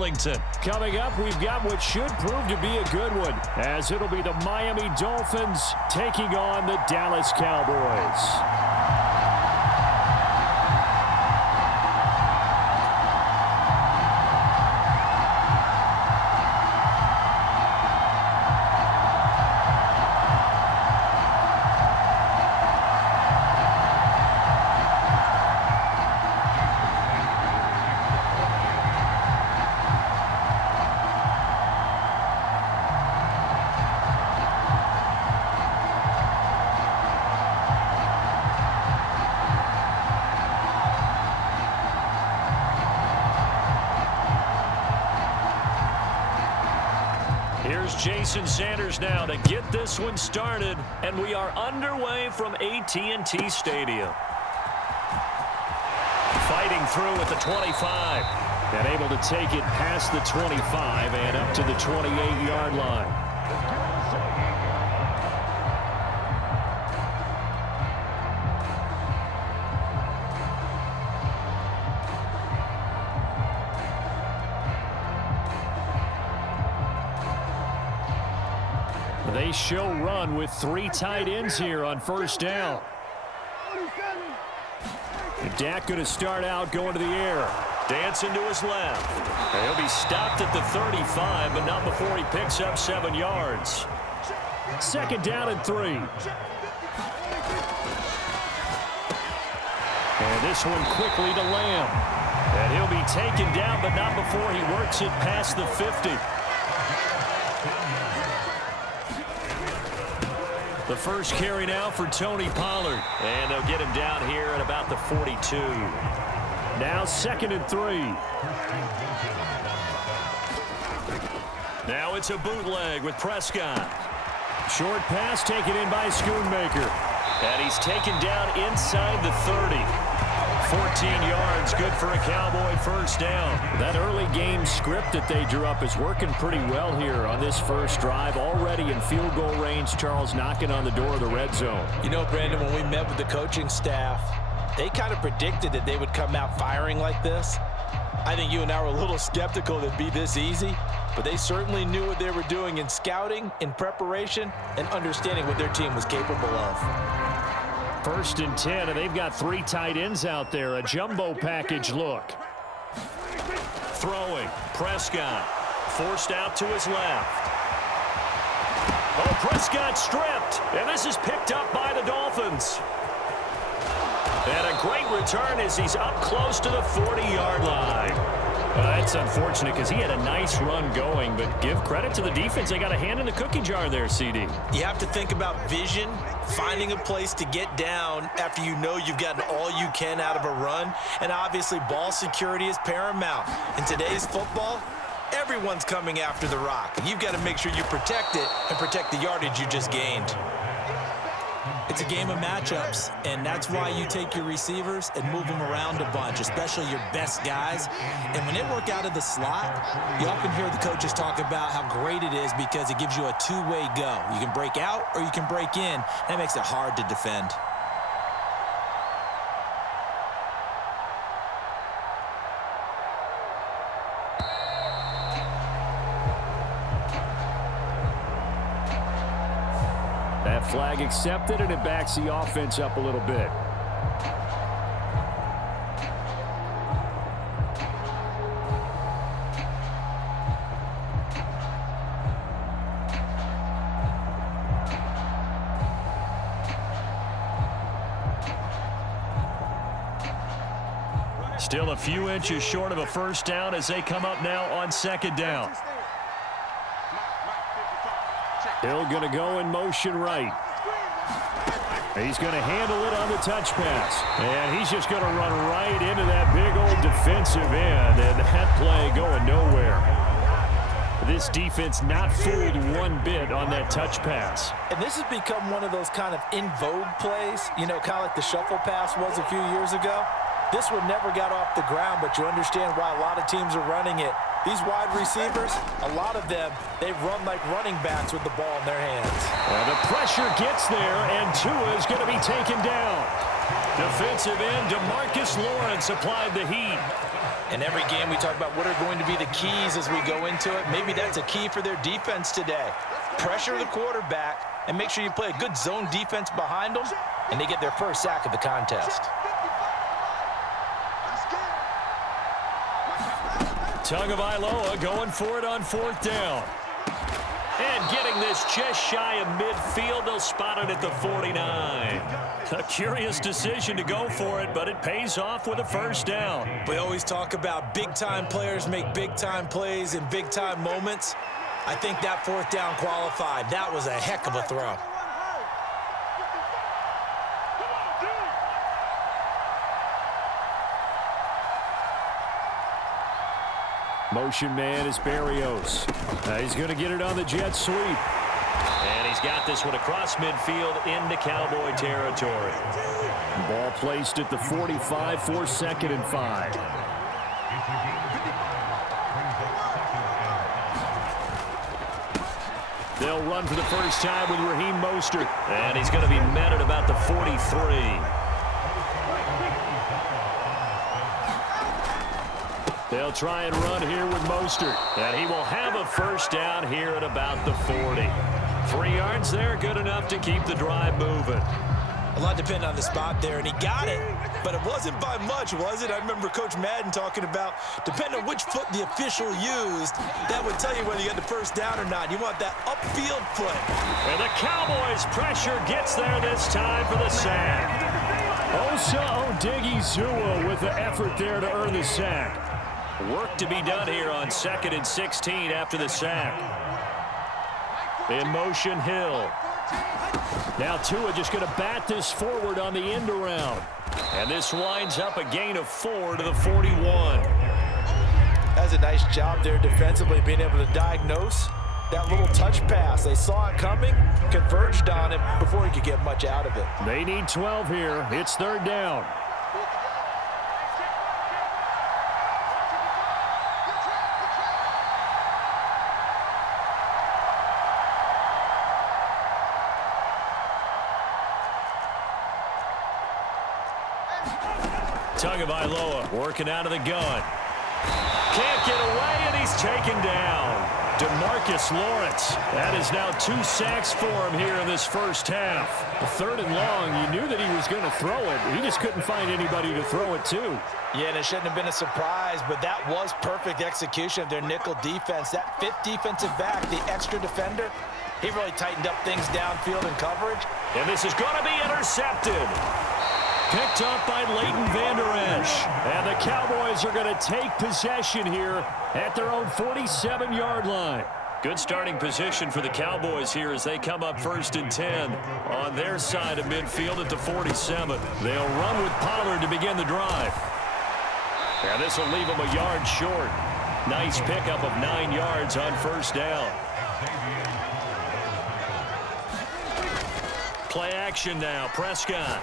Arlington. Coming up, we've got what should prove to be a good one, as it'll be the Miami Dolphins taking on the Dallas Cowboys. Here's Jason Sanders now to get this one started, and we are underway from AT&T Stadium. Fighting through at the 25, and able to take it past the 25 and up to the 28-yard line. They show run with 3 tight ends here on first down. And Dak going to start out going to the air. Dancing to his left. And he'll be stopped at the 35, but not before he picks up 7 yards. Second down and 3. And this one quickly to Lamb. And he'll be taken down, but not before he works it past the 50. The first carry now for Tony Pollard. And they'll get him down here at about the 42. Now second and 3. Now it's a bootleg with Prescott. Short pass taken in by Schoonmaker. And he's taken down inside the 30. 14 yards, good for a Cowboy first down. That early game script that they drew up is working pretty well here on this first drive. Already in field goal range, Charles knocking on the door of the red zone. You know, Brandon, when we met with the coaching staff, they kind of predicted that they would come out firing like this. I think you and I were a little skeptical that it'd be this easy, but they certainly knew what they were doing in scouting, in preparation, and understanding what their team was capable of. First and 10, and they've got 3 tight ends out there. A jumbo package look. Throwing. Prescott. Forced out to his left. Oh, Prescott stripped. And this is picked up by the Dolphins. And a great return as he's up close to the 40-yard line. That's unfortunate because he had a nice run going, but give credit to the defense. They got a hand in the cookie jar there, CD. You have to think about vision, finding a place to get down after you know you've gotten all you can out of a run, and obviously ball security is paramount. In today's football, everyone's coming after the rock. You've got to make sure you protect it and protect the yardage you just gained. It's a game of matchups, and that's why you take your receivers and move them around a bunch, especially your best guys. And when they work out of the slot, you often hear the coaches talk about how great it is because it gives you a two-way go. You can break out or you can break in. That makes it hard to defend. That flag accepted, and it backs the offense up a little bit. Still a few inches short of a first down as they come up now on second down. Hill going to go in motion right. He's going to handle it on the touch pass. And he's just going to run right into that big old defensive end. And that play going nowhere. This defense not fooled one bit on that touch pass. And this has become one of those kind of in vogue plays, you know, kind of like the shuffle pass was a few years ago. This one never got off the ground, but you understand why a lot of teams are running it. These wide receivers, a lot of them, they run like running backs with the ball in their hands. Well, the pressure gets there, and Tua is going to be taken down. Defensive end DeMarcus Lawrence applied the heat. And every game we talk about what are going to be the keys as we go into it. Maybe that's a key for their defense today. Pressure the quarterback and make sure you play a good zone defense behind them, and they get their first sack of the contest. Tagovailoa going for it on 4th down. And getting this just shy of midfield, they'll spot it at the 49. A curious decision to go for it, but it pays off with a 1st down. We always talk about big-time players make big-time plays in big-time moments. I think that 4th down qualified. That was a heck of a throw. Motion man is Berrios. He's going to get it on the jet sweep. And he's got this one across midfield into Cowboy territory. Ball placed at the 45 for 2nd and 5. They'll run for the first time with Raheem Mostert. And he's going to be met at about the 43. They'll try and run here with Mostert. And he will have a 1st down here at about the 40. 3 yards there, good enough to keep the drive moving. A lot depended on the spot there, and he got it, but it wasn't by much, was it? I remember Coach Madden talking about, depending on which foot the official used, that would tell you whether you got the 1st down or not. You want that upfield foot. And the Cowboys' pressure gets there this time for the sack. Osa Odighizuwa with the effort there to earn the sack. Work to be done here on 2nd and 16 after the sack. In motion, Hill. Now Tua just going to bat this forward on the end around. And this winds up a gain of 4 to the 41. That's a nice job there defensively, being able to diagnose that little touch pass. They saw it coming, converged on it before he could get much out of it. They need 12 here. It's 3rd down. Tagovailoa working out of the gun. Can't get away, and he's taken down. DeMarcus Lawrence. That is now 2 sacks for him here in this 1st half. A 3rd and long. You knew that he was going to throw it. He just couldn't find anybody to throw it to. Yeah, and it shouldn't have been a surprise, but that was perfect execution of their nickel defense. That 5th defensive back, the extra defender, he really tightened up things downfield in coverage. And this is going to be intercepted. Picked up by Leighton Vander Esch. And the Cowboys are going to take possession here at their own 47-yard line. Good starting position for the Cowboys here as they come up 1st and 10 on their side of midfield at the 47. They'll run with Pollard to begin the drive. And this will leave them a yard short. Nice pickup of 9 yards on 1st down. Play action now. Prescott.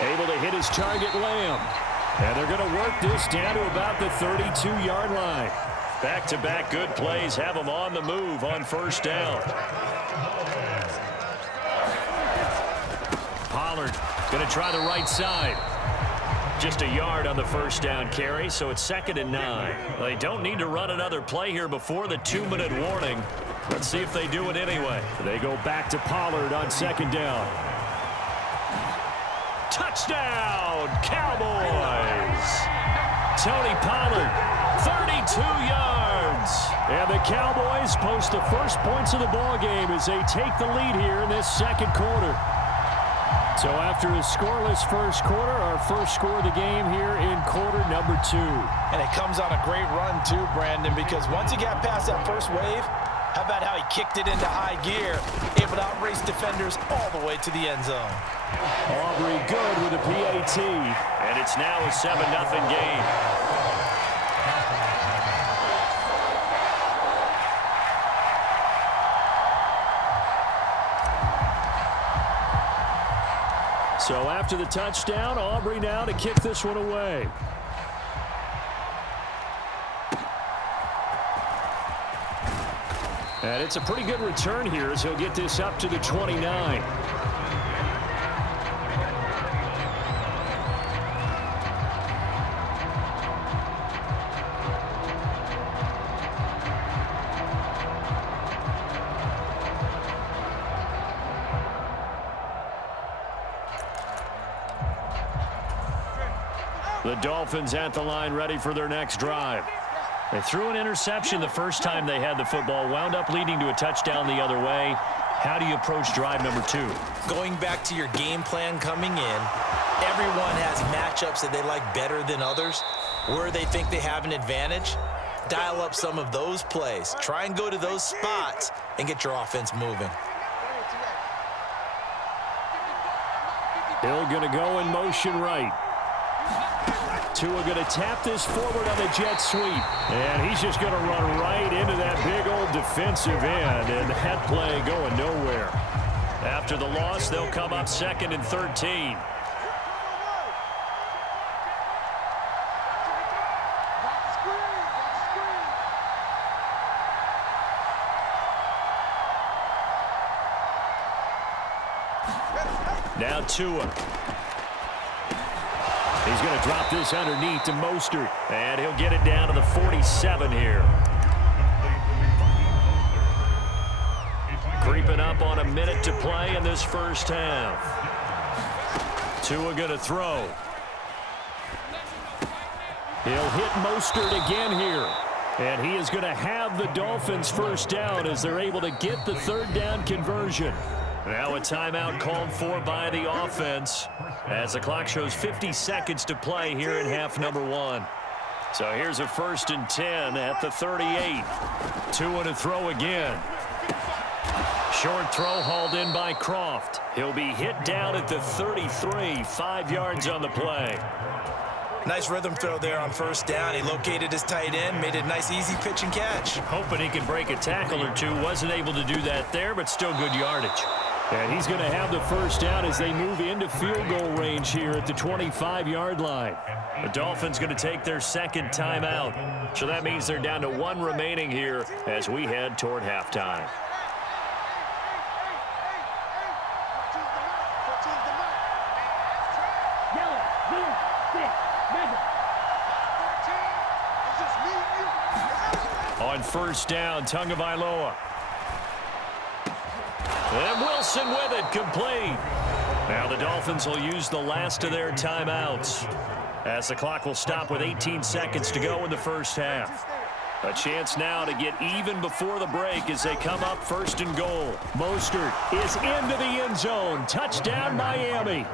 Able to hit his target, Lamb. And they're going to work this down to about the 32-yard line. Back-to-back good plays have them on the move on 1st down. Pollard going to try the right side. Just a yard on the 1st down carry, so it's 2nd and 9. They don't need to run another play here before the 2-minute warning. Let's see if they do it anyway. They go back to Pollard on 2nd down. Touchdown, Cowboys! Tony Pollard, 32 yards. And the Cowboys post the first points of the ball game as they take the lead here in this 2nd quarter. So after a scoreless 1st quarter, our first score of the game here in quarter number 2. And it comes on a great run too, Brandon, because once he got past that first wave, how about how he kicked it into high gear, able to outrace defenders all the way to the end zone. Aubrey good with a PAT, and it's now a 7-0 game. So after the touchdown, Aubrey now to kick this one away. And it's a pretty good return here as he'll get this up to the 29. The Dolphins at the line ready for their next drive. They threw an interception the first time they had the football, wound up leading to a touchdown the other way. How do you approach drive number 2? Going back to your game plan coming in, everyone has matchups that they like better than others. Where they think they have an advantage, dial up some of those plays. Try and go to those spots and get your offense moving. Hill going to go in motion right. Tua going to tap this forward on the jet sweep. And he's just going to run right into that big old defensive end. And that play going nowhere. After the loss, they'll come up 2nd and 13. Now Tua. He's going to drop this underneath to Mostert. And he'll get it down to the 47 here. Creeping up on a minute to play in this first half. Tua going to throw. He'll hit Mostert again here. And he is going to have the Dolphins first down as they're able to get the 3rd down conversion. Now a timeout called for by the offense as the clock shows 50 seconds to play here in half number 1. So here's a 1st and 10 at the 38. Tua to throw again. Short throw hauled in by Croft. He'll be hit down at the 33, 5 yards on the play. Nice rhythm throw there on 1st down. He located his tight end, made a nice easy pitch and catch. Hoping he could break a tackle or two. Wasn't able to do that there, but still good yardage. And he's going to have the first down as they move into field goal range here at the 25-yard line. The Dolphins going to take their 2nd timeout. So that means they're down to 1 remaining here as we head toward halftime. On 1st down, Tagovailoa. And Wilson with it, complete. Now the Dolphins will use the last of their timeouts as the clock will stop with 18 seconds to go in the first half. A chance now to get even before the break as they come up 1st and goal. Mostert is into the end zone. Touchdown, Miami.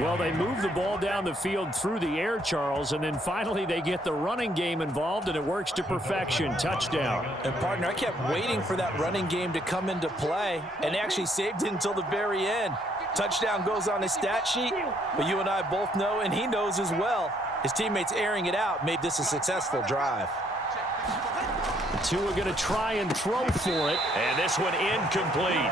Well, they move the ball down the field through the air, Charles, and then finally they get the running game involved, and it works to perfection. Touchdown. And, partner, I kept waiting for that running game to come into play, and actually saved it until the very end. Touchdown goes on his stat sheet, but you and I both know, and he knows as well, his teammates airing it out made this a successful drive. Tua going to try and throw for it, and this one incomplete.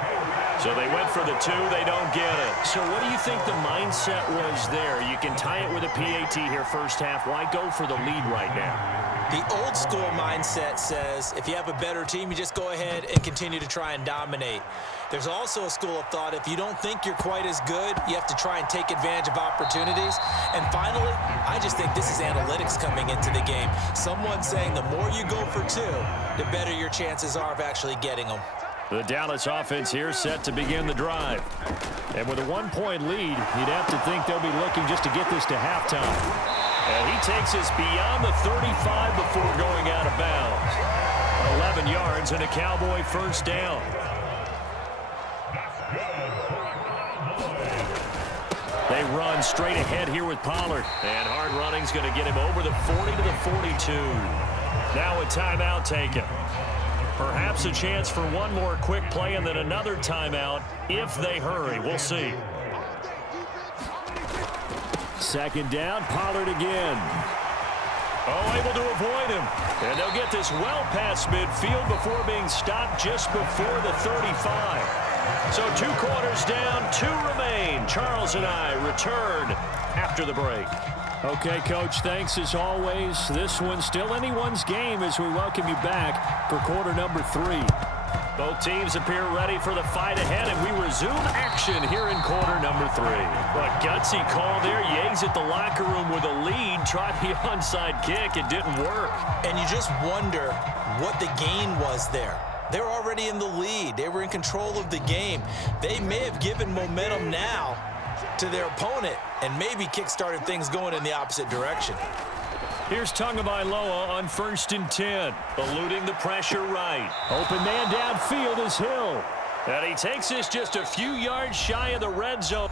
So they went for the 2, they don't get it. So what do you think the mindset was there? You can tie it with a PAT here first half. Why go for the lead right now? The old school mindset says if you have a better team, you just go ahead and continue to try and dominate. There's also a school of thought, if you don't think you're quite as good, you have to try and take advantage of opportunities. And finally, I just think this is analytics coming into the game. Someone saying the more you go for 2, the better your chances are of actually getting them. The Dallas offense here set to begin the drive. And with a 1-point lead, you'd have to think they'll be looking just to get this to halftime. And he takes us beyond the 35 before going out of bounds. 11 yards and a Cowboy first down. They run straight ahead here with Pollard. And hard running's going to get him over the 40 to the 42. Now a timeout taken. Perhaps a chance for one more quick play and then another timeout if they hurry. We'll see. 2nd down, Pollard again. Oh, able to avoid him. And they'll get this well past midfield before being stopped just before the 35. So 2 quarters down, 2 remain. Charles and I return after the break. Okay, Coach, thanks as always. This one's still anyone's game as we welcome you back for quarter number 3. Both teams appear ready for the fight ahead, and we resume action here in quarter number 3. What gutsy call there. You exit the locker room with a lead, try the onside kick. It didn't work. And you just wonder what the gain was there. They're already in the lead. They were in control of the game. They may have given momentum now, to their opponent and maybe kick-started things going in the opposite direction. Here's Tagovailoa on 1st and 10. Eluding the pressure right. Open man downfield is Hill. And he takes this just a few yards shy of the red zone.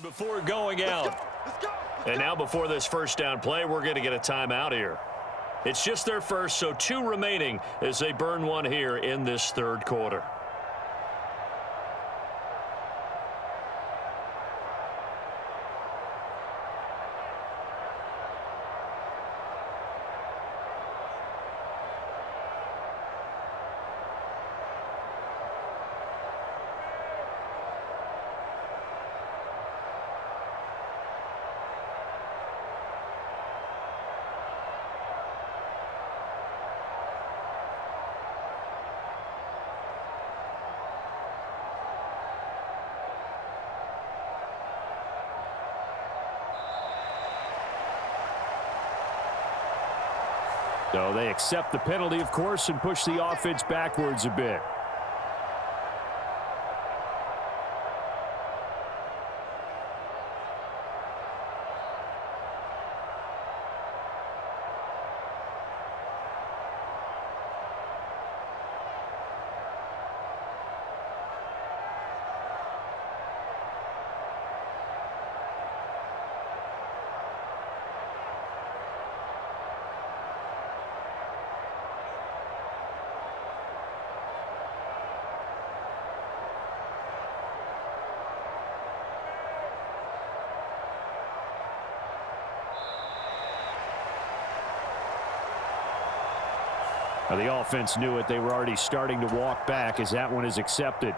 Before going out. And now before this first down play, we're going to get a timeout here. It's just their first, so 2 remaining as they burn one here in this third quarter. So they accept the penalty, of course, and push the offense backwards a bit. Now the offense knew it. They were already starting to walk back as that one is accepted.